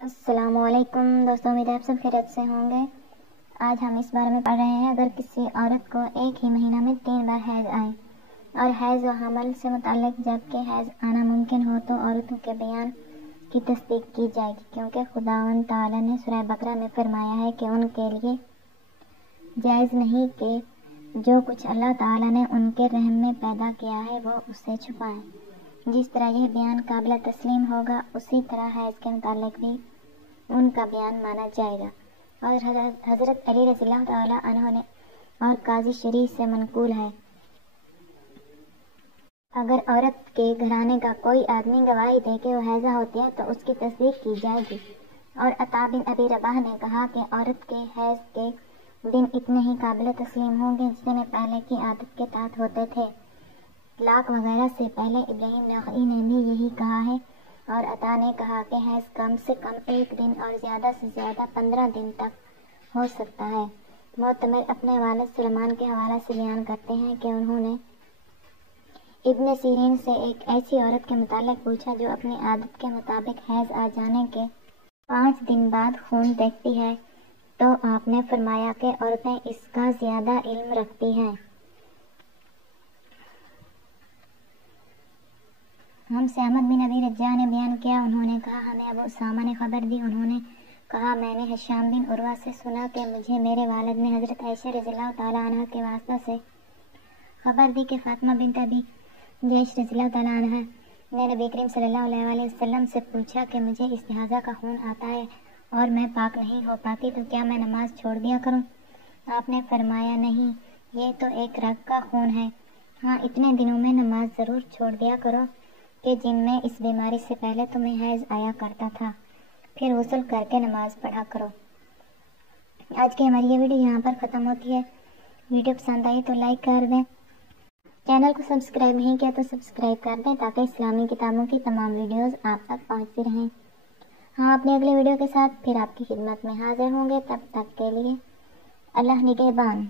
السلام علیکم دوستوں، امید ہے آپ سب خیریت سے ہوں گے۔ آج ہم اس بارے میں پڑھ رہے ہیں اگر کسی عورت کو ایک ہی مہینہ میں 3 بار حیض آئے اور حیض و حمل سے متعلق جب کہ حیض آنا ممکن ہو تو عورتوں کے بیان کی تصدیق کی جائے گی، کیونکہ خداوند تعالیٰ نے سورہ بقرہ میں فرمایا ہے کہ ان کے لیے جائز نہیں کہ جو کچھ اللہ تعالیٰ نے ان کے رحم میں پیدا کیا ہے وہ اسے چھپائیں۔ جس طرح یہ بیان قابل تسلیم ہوگا اسی طرح حیض کے متعلق بھی ان کا بیان مانا جائے گا، اور حضرت علی رضی اللہ تعالیٰ عنہ نے اور قاضی شریح سے منقول ہے۔ اگر عورت کے گھرانے کا کوئی آدمی گواہی دے کہ وہ حیضہ ہوتی ہے تو اس کی تصدیق کی جائے گی، اور عطا بن ابی رباح نے کہا کہ عورت کے حیض کے دن اتنے ہی قابل تسلیم ہوں گے جتنے پہلے کی عادت کے تحت ہوتے تھے۔ طلاق وغیرہ سے پہلے ابراہیم نخعی نے بھی یہی کہا ہے، اور عطا نے کہا کہ حیض کم سے کم 1 دن اور زیادہ سے زیادہ 15 دن تک ہو سکتا ہے۔ معتمر اپنے والد سلیمان کے حوالہ سے بیان کرتے ہیں کہ انہوں نے ابن سیرین سے ایک ایسی عورت کے متعلق پوچھا جو اپنی عادت کے مطابق حیض آ جانے کے 5 دن بعد خون دیکھتی ہے، تو آپ نے فرمایا کہ عورتیں اس کا زیادہ علم رکھتی ہیں۔ ہم سے احمد بن ابی رجاء نے بیان کیا، انہوں نے کہا ہمیں ابو اسامہ نے خبر دی، انہوں نے کہا میں نے ہشام بن عروہ سے سنا کہ مجھے میرے والد نے حضرت عائشہ رضی اللہ تعالیٰ عنہ کے واسطہ سے خبر دی کہ فاطمہ بنت ابی جیش رضی اللہ تعالیٰ عنہ نے نبی کریم صلی اللہ علیہ وسلم سے پوچھا کہ مجھے استحاضہ کا خون آتا ہے اور میں پاک نہیں ہو پاتی تو کیا میں نماز چھوڑ دیا کروں؟ آپ نے فرمایا نہیں، یہ تو ایک رگ کا خون ہے، ہاں اتنے دنوں میں نماز ضرور چھوڑ دیا کرو کہ جن میں اس بیماری سے پہلے تمہیں حیض آیا کرتا تھا، پھر غسل کر کے نماز پڑھا کرو۔ آج کی ہماری یہ ویڈیو یہاں پر ختم ہوتی ہے۔ ویڈیو پسند آئی تو لائک کر دیں، چینل کو سبسکرائب نہیں کیا تو سبسکرائب کر دیں تاکہ اسلامی کتابوں کی تمام ویڈیوز آپ تک پہنچتی رہیں۔ ہم اپنی اگلی ویڈیو کے ساتھ پھر آپ کی خدمت میں حاضر ہوں گے، تب تک کے لیے اللہ نگہبان۔